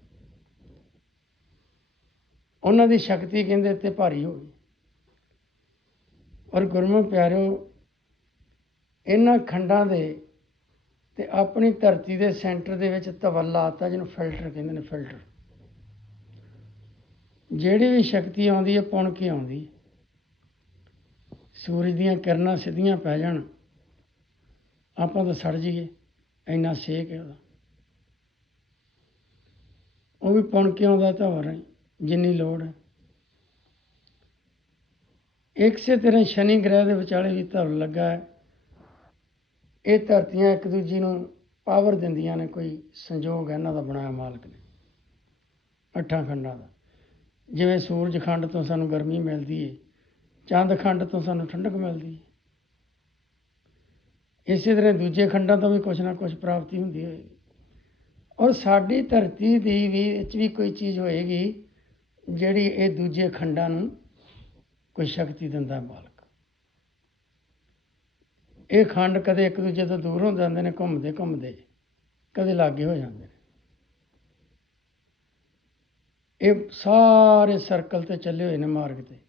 ਉਹਨਾਂ ਦੀ ਸ਼ਕਤੀ ਕਹਿੰਦੇ ਤੇ ਭਾਰੀ ਹੋ ਗਈ। ਔਰ ਗੁਰਮੁਖ ਪਿਆਰਿਓ, ਇਹਨਾਂ ਖੰਡਾਂ ਦੇ ਤੇ ਆਪਣੀ ਧਰਤੀ ਦੇ ਸੈਂਟਰ ਦੇ ਵਿੱਚ ਧਵਲ ਲਾਤਾ ਜਿਹਨੂੰ ਫਿਲਟਰ ਕਹਿੰਦੇ ਨੇ, ਫਿਲਟਰ। ਜਿਹੜੀ ਵੀ ਸ਼ਕਤੀ ਆਉਂਦੀ ਹੈ ਪੁਣ ਕੇ ਆਉਂਦੀ ਸੂਰਜ ਦੀਆਂ ਕਿਰਨਾਂ ਸਿੱਧੀਆਂ ਪੈ ਜਾਣ। ਆਪਾਂ ਤਾਂ ਸੜ ਜਾਈਏ, ਇੰਨਾ ਸੇਕ ਹੈ ਉਹਦਾ। ਉਹ ਵੀ ਪੁਣ ਕੇ ਆਉਂਦਾ ਤਾਂ ਹੋ ਰਹੀ ਜਿੰਨੀ ਲੋੜ ਹੈ। ਇੱਕ ਸੇ ਤਰ੍ਹਾਂ ਸ਼ਨੀ ਗ੍ਰਹਿ ਦੇ ਵਿਚਾਲੇ ਵੀ ਧਰ ਲੱਗਾ ਹੈ। ਇਹ ਧਰਤੀਆਂ ਇੱਕ ਦੂਜੀ ਨੂੰ ਪਾਵਰ ਦਿੰਦੀਆਂ ਨੇ, ਕੋਈ ਸੰਜੋਗ ਹੈ ਇਹਨਾਂ ਦਾ ਬਣਾਇਆ ਮਾਲਕ ਨੇ। ਅੱਠਾਂ ਖੰਡਾਂ ਦਾ। ਜਿਵੇਂ ਸੂਰਜ ਖੰਡ ਤੋਂ ਸਾਨੂੰ ਗਰਮੀ ਮਿਲਦੀ ਹੈ ਚੰਦ ਖੰਡ ਤੋਂ ਸਾਨੂੰ ਠੰਡਕ ਮਿਲਦੀ ਹੈ ਇਸੇ ਤਰ੍ਹਾਂ ਦੂਜੇ ਖੰਡਾਂ ਤੋਂ ਵੀ ਕੁਝ ਨਾ ਕੁਝ ਪ੍ਰਾਪਤੀ ਹੁੰਦੀ ਹੋਏਗੀ ਔਰ ਸਾਡੀ ਧਰਤੀ ਦੀ ਵੀ ਵਿੱਚ ਵੀ ਕੋਈ ਚੀਜ਼ ਹੋਏਗੀ ਜਿਹੜੀ ਇਹ ਦੂਜੇ ਖੰਡਾਂ ਨੂੰ ਕੋਈ ਸ਼ਕਤੀ ਦਿੰਦਾ ਮਾਲਕ। ਇਹ ਖੰਡ ਕਦੇ ਇੱਕ ਦੂਜੇ ਤੋਂ ਦੂਰ ਹੋ ਜਾਂਦੇ ਨੇ, ਘੁੰਮਦੇ ਘੁੰਮਦੇ, ਕਦੇ ਲਾਗੇ ਹੋ ਜਾਂਦੇ ਨੇ। ਇਹ ਸਾਰੇ ਸਰਕਲ ਤੇ ਚੱਲੇ ਹੋਏ ਨੇ ਮਾਰਗ ਤੇ।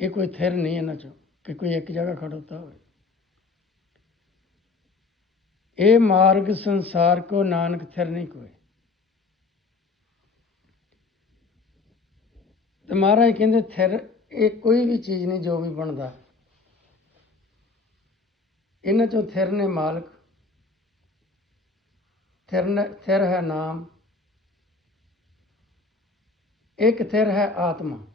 ਇਹ ਕੋਈ ਥਿਰ ਨਹੀਂ ਇਹਨਾਂ ਚੋਂ ਕਿ ਕੋਈ ਇੱਕ ਜਗ੍ਹਾ ਖੜੋਤਾ ਹੋਵੇ। ਇਹ ਮਾਰਗ ਸੰਸਾਰ ਕੋ ਨਾਨਕ ਥਿਰ ਨਹੀਂ ਕੋਏ ਤੇ ਮਹਾਰਾਜ ਕਹਿੰਦੇ ਥਿਰ ਇਹ ਕੋਈ ਵੀ ਚੀਜ਼ ਨਹੀਂ ਜੋ ਵੀ ਬਣਦਾ। ਇਹਨਾਂ ਚੋਂ ਥਿਰ ਨੇ ਮਾਲਕ। ਥਿਰ ਥਿਰ ਹੈ ਨਾਮ। ਇੱਕ ਥਿਰ ਹੈ ਆਤਮਾ।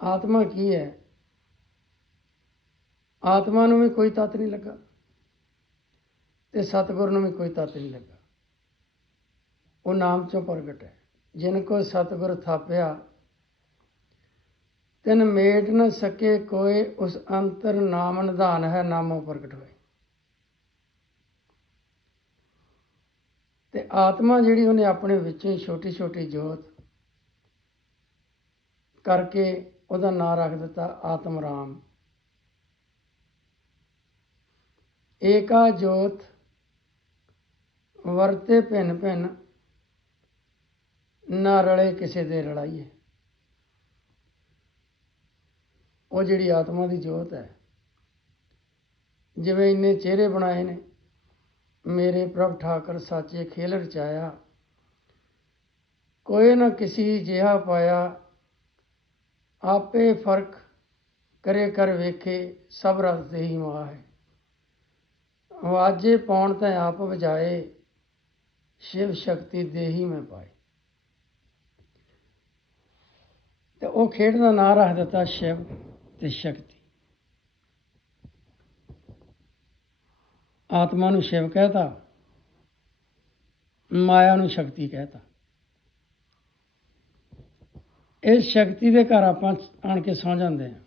ਆਤਮਾ ਕੀ ਹੈ? ਆਤਮਾ ਨੂੰ ਵੀ ਕੋਈ ਤੱਤ ਨਹੀਂ ਲੱਗਾ ਤੇ ਸਤਿਗੁਰ ਨੂੰ ਵੀ ਕੋਈ ਤੱਤ ਨਹੀਂ ਲੱਗਾ। ਉਹ ਨਾਮ ਚੋਂ ਪ੍ਰਗਟ ਹੈ। ਜਿਨ ਕੋ ਸਤਿਗੁਰ ਥਾਪਿਆ, ਤਿਨ ਮੇਟ ਨ ਸਕੇ ਕੋਈ ਉਸ ਅੰਤਰ ਨਾਮ ਨਿਧਾਨ ਹੈ, ਨਾਮੋ ਪ੍ਰਗਟ ਹੋਏ ਤੇ ਆਤਮਾ ਜਿਹੜੀ ਉਹਨੇ ਆਪਣੇ ਵਿੱਚੋਂ ਹੀ ਛੋਟੀ ਛੋਟੀ ਜੋਤ ਕਰਕੇ ਉਹਦਾ ਨਾਂ ਰੱਖ ਦਿੱਤਾ ਆਤਮ ਰਾਮ। ਏਕਾ ਜੋਤ ਵਰਤੇ ਭਿੰਨ ਭਿੰਨ, ਨਾ ਰਲੇ ਕਿਸੇ ਦੇ ਰਲਾਈਏ ਉਹ ਜਿਹੜੀ ਆਤਮਾ ਦੀ ਜੋਤ ਹੈ, ਜਿਵੇਂ ਇੰਨੇ ਚਿਹਰੇ ਬਣਾਏ ਨੇ ਮੇਰੇ ਪ੍ਰਭ ਠਾਕਰ ਸਾਚੇ ਖੇਲ ਰਚਾਇਆ ਕੋਈ ਨਾ ਕਿਸੇ ਜਿਹਾ ਪਾਇਆ। ਆਪੇ ਫ਼ਰਕ ਕਰੇ ਕਰ ਵੇਖੇ, ਸਭ ਰਸ ਦੇਹੀ ਮਾਹ ਹੈ। ਵਾਜੇ ਪਾਉਣ ਤਾਂ ਆਪ ਵਜਾਏ, ਸ਼ਿਵ ਸ਼ਕਤੀ ਦੇਹੀ ਮੈਂ ਪਾਈ ਤੇ ਉਹ ਖੇਡ ਦਾ ਨਾਂ ਰੱਖ ਦਿੱਤਾ ਸ਼ਿਵ ਤੇ ਸ਼ਕਤੀ। ਆਤਮਾ ਨੂੰ ਸ਼ਿਵ ਕਹਤਾ, ਮਾਇਆ ਨੂੰ ਸ਼ਕਤੀ ਕਹਤਾ। ਇਸ ਸ਼ਕਤੀ ਦੇ ਘਰ ਆਪਾਂ ਆਣ ਕੇ ਸੌ ਜਾਂਦੇ ਹਾਂ।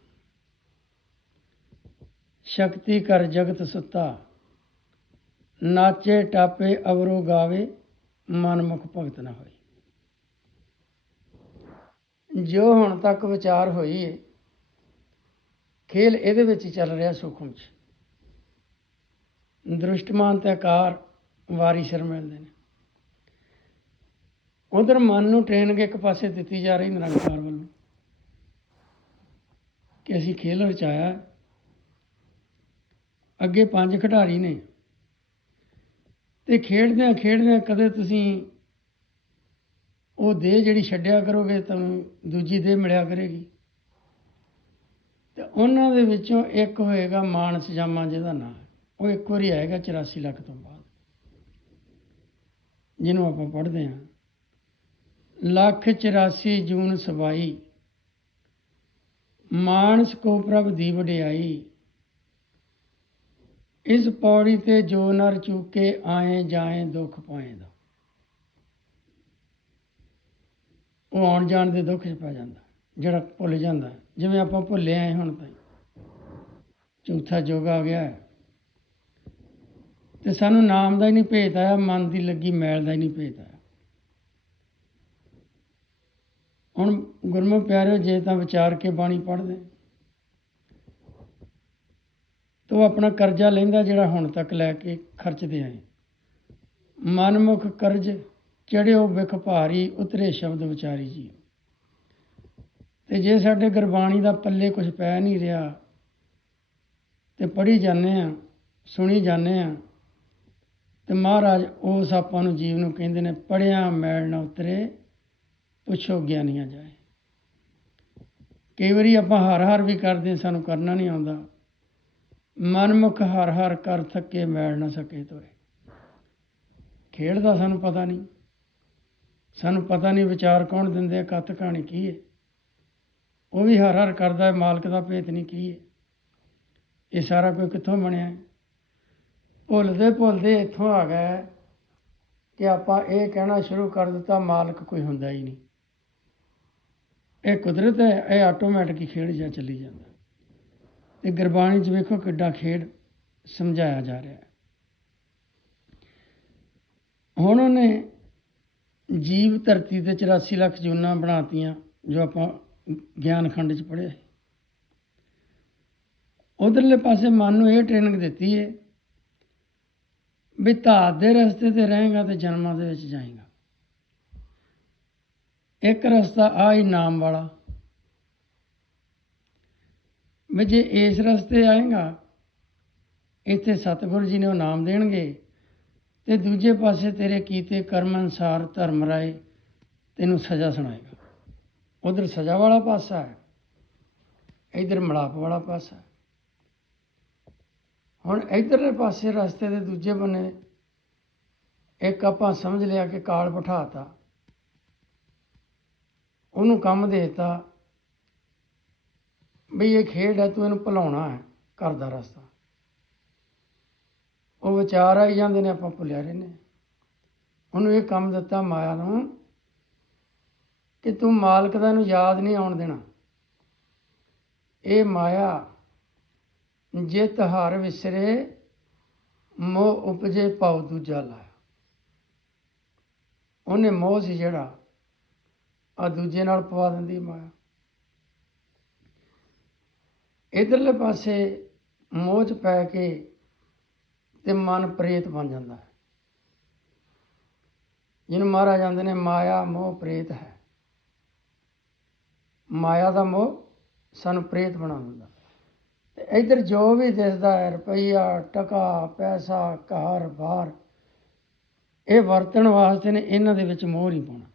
ਸ਼ਕਤੀ ਕਰ ਜਗਤ ਸੁੱਤਾ, ਨਾਚੇ ਟਾਪੇ ਅਵਰੋ ਗਾਵੇ, ਮਨਮੁਖ ਭਗਤ ਨਾ ਹੋਈ ਜੋ ਹੁਣ ਤੱਕ ਵਿਚਾਰ ਹੋਈ ਏ, ਖੇਲ ਇਹਦੇ ਵਿੱਚ ਚੱਲ ਰਿਹਾ ਸੁਖਮ ਚ। ਦ੍ਰਿਸ਼ਟਮਾਨ ਤੇ ਆਕਾਰ ਵਾਰੀ ਸਿਰ ਮਿਲਦੇ ਨੇ। ਉਧਰ ਮਨ ਨੂੰ ਟ੍ਰੇਨਿੰਗ ਇੱਕ ਪਾਸੇ ਦਿੱਤੀ ਜਾ ਰਹੀ ਨਿਰੰਕਾਰ ਵੱਲੋਂ ਕਿ ਅਸੀਂ ਖੇਲ ਰਚਾਇਆ। ਅੱਗੇ ਪੰਜ ਖਿਡਾਰੀ ਨੇ ਤੇ ਖੇਡਦਿਆਂ ਖੇਡਦਿਆਂ ਕਦੇ ਤੁਸੀਂ ਉਹ ਦੇਹ ਜਿਹੜੀ ਛੱਡਿਆ ਕਰੋਗੇ ਤੁਹਾਨੂੰ ਦੂਜੀ ਦੇਹ ਮਿਲਿਆ ਕਰੇਗੀ। ਤੇ ਉਹਨਾਂ ਦੇ ਵਿੱਚੋਂ ਇੱਕ ਹੋਏਗਾ ਮਾਨਸ ਜਾਮਾ ਜਿਹਦਾ ਨਾਂ ਹੈ। ਉਹ ਇੱਕ ਵਾਰੀ ਆਏਗਾ 84 ਲੱਖ ਤੋਂ ਬਾਅਦ। ਜਿਹਨੂੰ ਆਪਾਂ ਪੜ੍ਹਦੇ ਹਾਂ, ਲੱਖ 84 ਜੂਨ ਸਵਾਈ, ਮਾਨਸ ਕੋ ਪ੍ਰਭ ਦੀ ਵਡਿਆਈ, ਇਸ ਪੌੜੀ ਤੇ ਜੋ ਨਰ ਚੁਕੇ ਆਏ ਜਾਏ ਦੁੱਖ ਪਾਏ ਦਾ। ਉਹ ਆਉਣ ਜਾਣ ਦੇ ਦੁੱਖ 'ਚ ਪੈ ਜਾਂਦਾ, ਜਿਹੜਾ ਭੁੱਲ ਜਾਂਦਾ। ਜਿਵੇਂ ਆਪਾਂ ਭੁੱਲੇ ਆਏ ਹੁਣ ਤਾਈਂ, ਚੌਥਾ ਯੁੱਗ ਆ ਗਿਆ। ਹੈ ਤੇ ਸਾਨੂੰ ਨਾਮ ਦਾ ਹੀ ਨਹੀਂ ਭੇਤ ਆਇਆ, ਮਨ ਦੀ ਲੱਗੀ ਮੈਲ ਦਾ ਹੀ ਨਹੀਂ ਭੇਤ ਹੁਣ ਗੁਰਮੁਖ ਪਿਆਰਿਓ, ਜੇ ਤਾਂ ਵਿਚਾਰ ਕੇ ਬਾਣੀ ਪੜ੍ਹਦੇ। ਤੋ ਆਪਣਾ ਕਰਜ਼ਾ ਲੈਂਦਾ ਜਿਹੜਾ ਹੁਣ ਤੱਕ ਲੈ ਕੇ ਖਰਚਦੇ ਆਏ। ਮਨਮੁਖ ਕਰਜ਼, ਚੜਿਓ ਵਿਖ ਭਾਰੀ, ਉਤਰੇ ਸ਼ਬਦ ਵਿਚਾਰੀ ਜੀ। ਤੇ ਜੇ ਸਾਡੇ ਗੁਰਬਾਣੀ ਦਾ ਪੱਲੇ ਕੁਝ ਪੈ ਨਹੀਂ ਰਿਹਾ, ਤੇ ਪੜ੍ਹੀ ਜਾਂਦੇ ਆ ਸੁਣੀ ਜਾਂਦੇ ਆ ਤੇ ਮਹਾਰਾਜ ਉਸ ਆਪਾਂ ਨੂੰ ਜੀਵ ਨੂੰ ਕਹਿੰਦੇ ਨੇ ਪੜਿਆ ਮੈਲ ਨਾ ਉਤਰੇ, ਪੁੱਛੋ ਗਿਆਨੀਆਂ ਜਾਏ। ਕਈ ਵਾਰੀ ਆਪਾਂ ਹਰ ਹਰ ਵੀ ਕਰਦੇ, ਸਾਨੂੰ ਕਰਨਾ ਨਹੀਂ ਆਉਂਦਾ। ਮਨਮੁਖ ਹਰ ਹਰ ਕਰ ਥੱਕੇ, ਮੈਲ ਨਾ ਸਕੇ ਤੋਰੇ। ਖੇਡ ਦਾ ਸਾਨੂੰ ਪਤਾ ਨਹੀਂ। ਸਾਨੂੰ ਪਤਾ ਨਹੀਂ ਵਿਚਾਰ ਕੌਣ ਦਿੰਦੇ ਆ, ਕੱਤ ਕਹਾਣੀ ਕੀ ਹੈ ਉਹ ਵੀ ਹਰ ਹਰ ਕਰਦਾ ਹੈ ਮਾਲਕ ਦਾ ਭੇਤ ਨਹੀਂ ਕੀ ਹੈ ਇਹ ਸਾਰਾ ਕੋਈ ਕਿੱਥੋਂ ਬਣਿਆ ਹੈ ਭੁੱਲਦੇ ਭੁੱਲਦੇ ਇੱਥੋਂ ਆ ਗਏ ਕਿ ਆਪਾਂ ਇਹ ਕਹਿਣਾ ਸ਼ੁਰੂ ਕਰ ਦਿੱਤਾ, ਮਾਲਕ ਕੋਈ ਹੁੰਦਾ ਹੀ ਨਹੀਂ। ਇਹ ਕੁਦਰਤ ਹੈ, ਇਹ ਆਟੋਮੈਟਿਕ ਹੀ ਖੇਡ ਜਾਂ ਚੱਲੀ ਜਾਂਦਾ। ਤੇ ਗੁਰਬਾਣੀ 'ਚ ਵੇਖੋ ਕਿੱਡਾ ਖੇਡ ਸਮਝਾਇਆ ਜਾ ਰਿਹਾ ਹੈ। ਹੁਣ ਉਹਨੇ ਜੀਵ ਧਰਤੀ ਤੇ 84 ਲੱਖ ਜੂਨਾਂ ਬਣਾਤੀਆਂ, ਜੋ ਆਪਾਂ ਗਿਆਨ ਖੰਡ 'ਚ ਪੜ੍ਹਿਆ ਉਧਰਲੇ ਪਾਸੇ ਮਨ ਨੂੰ ਇਹ ਟ੍ਰੇਨਿੰਗ ਦਿੱਤੀ ਹੈ ਵੀ ਧਾਤ ਦੇ ਰਸਤੇ ਤੇ ਰਹੇਗਾ ਤੇ ਜਨਮਾਂ ਦੇ ਵਿੱਚ ਜਾਏਗਾ। ਇੱਕ ਰਸਤਾ ਆ ਹੀ ਨਾਮ ਵਾਲਾ। ਵੀ ਜੇ ਇਸ ਰਸਤੇ ਆਏਗਾ, ਇੱਥੇ ਸਤਿਗੁਰੂ ਜੀ ਨੇ ਉਹ ਨਾਮ ਦੇਣਗੇ ਤੇ ਦੂਜੇ ਪਾਸੇ ਤੇਰੇ ਕੀਤੇ ਕਰਮ ਅਨਸਾਰ ਧਰਮ ਰਾਏ ਤੈਨੂੰ ਸਜ਼ਾ ਸੁਣਾਏਗਾ। ਉਧਰ ਸਜ਼ਾ ਵਾਲਾ ਪਾਸਾ ਹੈ, ਇਧਰ ਮਲਾਪ ਵਾਲਾ ਪਾਸਾ ਹੈ। ਹੁਣ ਇਧਰਲੇ ਪਾਸੇ ਰਸਤੇ ਦੇ ਦੂਜੇ ਬੰਨੇ ਇੱਕ ਆਪਾਂ ਸਮਝ ਲਿਆ ਕਿ ਕਾਲ ਬਿਠਾਤਾ। ਉਹਨੂੰ ਕੰਮ ਦੇਤਾ ਬਈ ਇਹ ਖੇਡ ਹੈ, ਤੂੰ ਇਹਨੂੰ ਭੁਲਾਉਣਾ ਹੈ ਘਰ ਦਾ ਰਸਤਾ। ਉਹ ਵਿਚਾਰ ਆਈ ਜਾਂਦੇ ਨੇ, ਆਪਾਂ ਭੁੱਲਿਆ ਰਹੇ ਨੇ ਉਹਨੂੰ ਇਹ ਕੰਮ ਦਿੱਤਾ ਮਾਇਆ ਨੂੰ ਕਿ ਤੂੰ ਮਾਲਕ ਦਾ ਨੂੰ ਯਾਦ ਨਹੀਂ ਆਉਣ ਦੇਣਾ। ਇਹ ਮਾਇਆ ਜਿਤ ਹਰ ਵਿਸਰੇ, ਮੋਹ ਉਪਜੇ ਪਾਉ ਦੂਜਾ ਲਾਇਆ। ਉਹਨੇ ਮੋਹ ਸੀ ਜਿਹੜਾ ਆ ਦੂਜੇ ਨਾਲ ਪਵਾ ਦਿੰਦੀ ਮਾਇਆ। ਇਧਰਲੇ ਪਾਸੇ ਮੋਹ ਚ ਪੈ ਕੇ ਤੇ ਮਨ ਪ੍ਰੇਤ ਬਣ ਜਾਂਦਾ ਹੈ। ਜਿਹਨੂੰ ਮਹਾਰਾਜ ਜਾਂਦੇ ਨੇ, ਮਾਇਆ, ਮੋਹ, ਪ੍ਰੇਤ ਹੈ। ਮਾਇਆ ਦਾ ਮੋਹ ਸਾਨੂੰ ਪ੍ਰੇਤ ਬਣਾ ਦਿੰਦਾ ਤੇ ਇਧਰ ਜੋ ਵੀ ਦਿਸਦਾ ਹੈ, ਰੁਪਈਆ, ਟਕਾ, ਪੈਸਾ, ਘਰ, ਬਾਹਰ, ਇਹ ਵਰਤਣ ਵਾਸਤੇ ਨੇ, ਇਹਨਾਂ ਦੇ ਵਿੱਚ ਮੋਹ ਨਹੀਂ ਪਾਉਣਾ।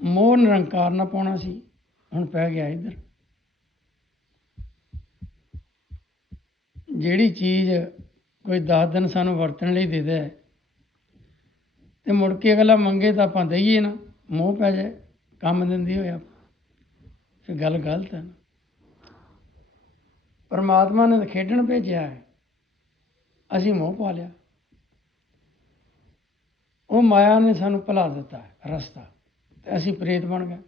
ਮੋਹ ਨਿਰੰਕਾਰ ਨਾ ਪਾਉਣਾ ਸੀ, ਹੁਣ ਪੈ ਗਿਆ ਇੱਧਰ। ਜਿਹੜੀ ਚੀਜ਼ ਕੋਈ 10 ਦਿਨ ਸਾਨੂੰ ਵਰਤਣ ਲਈ ਦੇ ਦੇ, ਤੇ ਮੁੜ ਕੇ ਅਗਲਾ ਮੰਗੇ ਤਾਂ ਆਪਾਂ ਦਈਏ ਨਾ, ਮੋਹ ਪੈ ਜਾਏ, ਕੰਮ ਦਿੰਦੀ ਹੋਇਆ ਫਿਰ ਗੱਲ ਗਲਤ ਹੈ ਨਾ। ਪਰਮਾਤਮਾ ਨੇ ਖੇਡਣ ਭੇਜਿਆ ਹੈ। ਅਸੀਂ ਮੋਹ ਪਾ ਲਿਆ। ਉਹ ਮਾਇਆ ਨੇ ਸਾਨੂੰ ਭੁਲਾ ਦਿੱਤਾ ਰਸਤਾ। ਤੇ ਅਸੀਂ ਪ੍ਰੇਤ ਬਣ ਗਏ।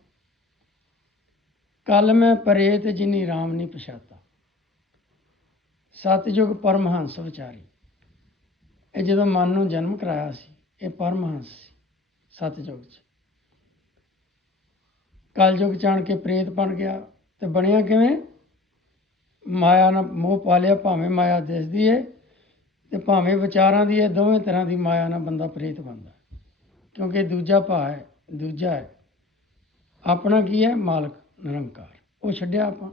ਕੱਲ ਮੈਂ ਪ੍ਰੇਤ ਜਿਨੀ RAM ਨਹੀਂ ਪਛਾਤਾ। ਸਤਿਯੁਗ ਪਰਮਹੰਸ ਵਿਚਾਰੀ। ਇਹ ਜਦੋਂ ਮਨ ਨੂੰ ਜਨਮ ਕਰਾਇਆ ਸੀ, ਇਹ ਪਰਮਹੰਸ ਸੀ, ਸਤਿਯੁਗ ਚ। ਕਲਯੁਗ ਚ ਆਣ ਕੇ ਪ੍ਰੇਤ ਬਣ ਗਿਆ। ਤੇ ਬਣਿਆ ਕਿਵੇਂ? ਮਾਇਆ ਨਾਲ ਮੋਹ ਪਾ ਲਿਆ, ਭਾਵੇਂ ਮਾਇਆ ਦਿਸਦੀ ਏ, ਤੇ ਭਾਵੇਂ ਵਿਚਾਰਾਂ ਦੀ ਇਹ ਦੋਵੇਂ ਤਰ੍ਹਾਂ ਦੀ ਮਾਇਆ ਨਾਲ ਬੰਦਾ ਪ੍ਰੇਤ ਬਣਦਾ। ਕਿਉਂਕਿ ਦੂਜਾ ਭਾ ਹੈ, ਦੂਜਾ ਹੈ। ਆਪਣਾ ਕੀ ਹੈ? ਮਾਲਕ, ਨਿਰੰਕਾਰ। ਉਹ ਛੱਡਿਆ ਆਪਾਂ।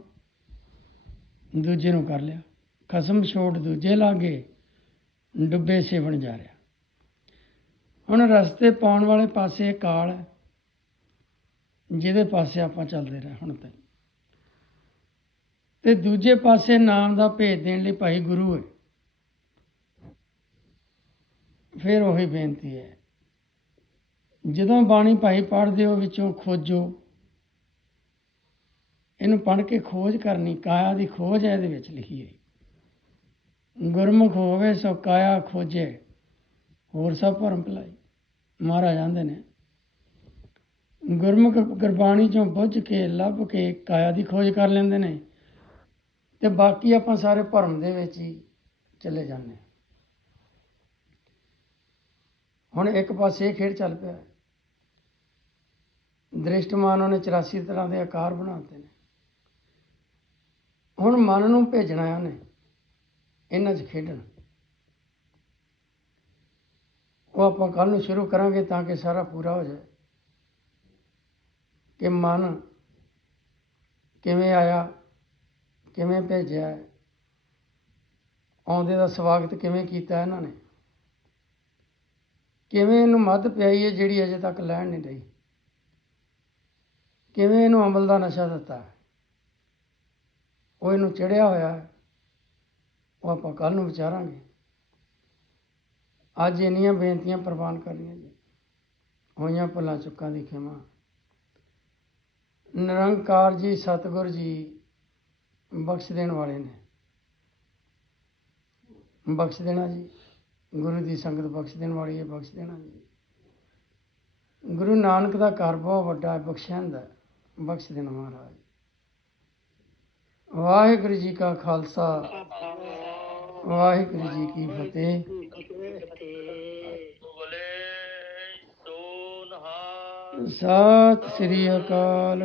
ਦੂਜੇ ਨੂੰ ਕਰ ਲਿਆ। ਖਸਮ ਛੋੜ ਦੂਜੇ ਲਾਗੇ, ਡੁੱਬੇ ਸੇਵਣ ਜਾ ਰਿਹਾ। ਹੁਣ ਰਸਤੇ ਪਾਉਣ ਵਾਲੇ ਪਾਸੇ ਕਾਲ ਹੈ, ਜਿਹਦੇ ਪਾਸੇ ਆਪਾਂ ਚੱਲਦੇ ਰਹੇ ਹੁਣ ਤਾਈਂ ਤੇ ਦੂਜੇ ਪਾਸੇ ਨਾਮ ਦਾ ਭੇਜ ਦੇਣ ਲਈ ਭਾਈ ਗੁਰੂ ਹੈ। ਫਿਰ ਉਹੀ ਬੇਨਤੀ ਹੈ। ਜਦੋਂ ਬਾਣੀ ਭਾਈ ਪੜ੍ਹਦੇ ਹੋ, ਵਿੱਚੋਂ ਖੋਜੋ। ਇਹਨੂੰ ਪੜ੍ਹ ਕੇ ਖੋਜ ਕਰਨੀ, ਕਾਇਆ ਦੀ ਖੋਜ ਹੈ, ਇਹਦੇ ਵਿੱਚ ਲਿਖੀ ਹੈ ਗੁਰਮੁਖ ਹੋਵੇ, ਸੋ ਕਾਇਆ ਖੋਜੇ। ਹੋਰ ਸਭ ਭਰਮ ਭਲਾਈ। ਮਹਾਰਾਜ ਆਂਦੇ ਨੇ, ਗੁਰਮੁਖ ਗੁਰਬਾਣੀ ਚੋਂ ਬੁੱਝ ਕੇ, ਲੱਭ ਕੇ ਕਾਇਆ ਦੀ ਖੋਜ ਕਰ ਲੈਂਦੇ ਨੇ। ਤੇ ਬਾਕੀ ਆਪਾਂ ਸਾਰੇ ਭਰਮ ਦੇ ਵਿੱਚ ਹੀ ਚਲੇ ਜਾਂਦੇ ਹਾਂ। ਹੁਣ ਇੱਕ ਪਾਸੇ ਇਹ ਖੇਡ ਚੱਲ ਪਿਆ ਦ੍ਰਿਸ਼ਟਮਾਨ ਉਹਨੇ 84 ਤਰ੍ਹਾਂ ਦੇ ਆਕਾਰ ਬਣਾਤੇ ਨੇ। ਹੁਣ ਮਨ ਨੂੰ ਭੇਜਣਾ ਹੈ ਉਹਨੇ ਇਹਨਾਂ 'ਚ ਖੇਡਣ। ਉਹ ਆਪਾਂ ਕੱਲ ਨੂੰ ਸ਼ੁਰੂ ਕਰਾਂਗੇ ਤਾਂ ਕਿ ਸਾਰਾ ਪੂਰਾ ਹੋ ਜਾਏ। ਕਿ ਮਨ ਕਿਵੇਂ ਆਇਆ ਕਿਵੇਂ ਭੇਜਿਆ? ਹੈ, ਆਉਂਦੇ ਦਾ ਸਵਾਗਤ ਕਿਵੇਂ ਕੀਤਾ ਇਹਨਾਂ ਨੇ? ਕਿਵੇਂ ਇਹਨੂੰ ਮੱਧ ਪਿਆਈ ਹੈ ਜਿਹੜੀ ਅਜੇ ਤੱਕ ਲੈਣ ਨਹੀਂ ਰਹੀ ਕਿਵੇਂ ਇਹਨੂੰ ਅਮਲ ਦਾ ਨਸ਼ਾ ਦਿੱਤਾ? ਉਹ ਇਹਨੂੰ ਚੜਿਆ ਹੋਇਆ। ਉਹ ਆਪਾਂ ਕੱਲ ਨੂੰ ਵਿਚਾਰਾਂਗੇ। ਅੱਜ ਇੰਨੀਆਂ ਬੇਨਤੀਆਂ ਪ੍ਰਵਾਨ ਕਰਨੀਆਂ ਜੀ। ਹੋਈਆਂ ਭੁੱਲਾਂ ਚੁੱਕਾਂ ਦੀ ਖਿਮਾ। ਨਿਰੰਕਾਰ ਜੀ ਸਤਿਗੁਰ ਜੀ ਬਖਸ਼ ਦੇਣ ਵਾਲੇ ਨੇ। ਬਖਸ਼ ਦੇਣਾ ਜੀ। ਗੁਰੂ ਦੀ ਸੰਗਤ ਬਖਸ਼ ਦੇਣ ਵਾਲੀ ਹੈ ਬਖਸ਼ ਦੇਣਾ ਜੀ। ਗੁਰੂ ਨਾਨਕ ਦਾ ਘਰ ਬਹੁਤ ਵੱਡਾ ਹੈ ਬਖਸ਼ਣ ਦਾ ਬਖਸ਼ ਦੇਣਾ ਮਹਾਰਾਜ। ਵਾਹਿਗੁਰੂ ਜੀ ਕਾ ਖਾਲਸਾ। ਵਾਹਿਗੁਰੂ ਜੀ ਕੀ ਫਤਿਹ। ਸਤਿ ਸ੍ਰੀ ਅਕਾਲ।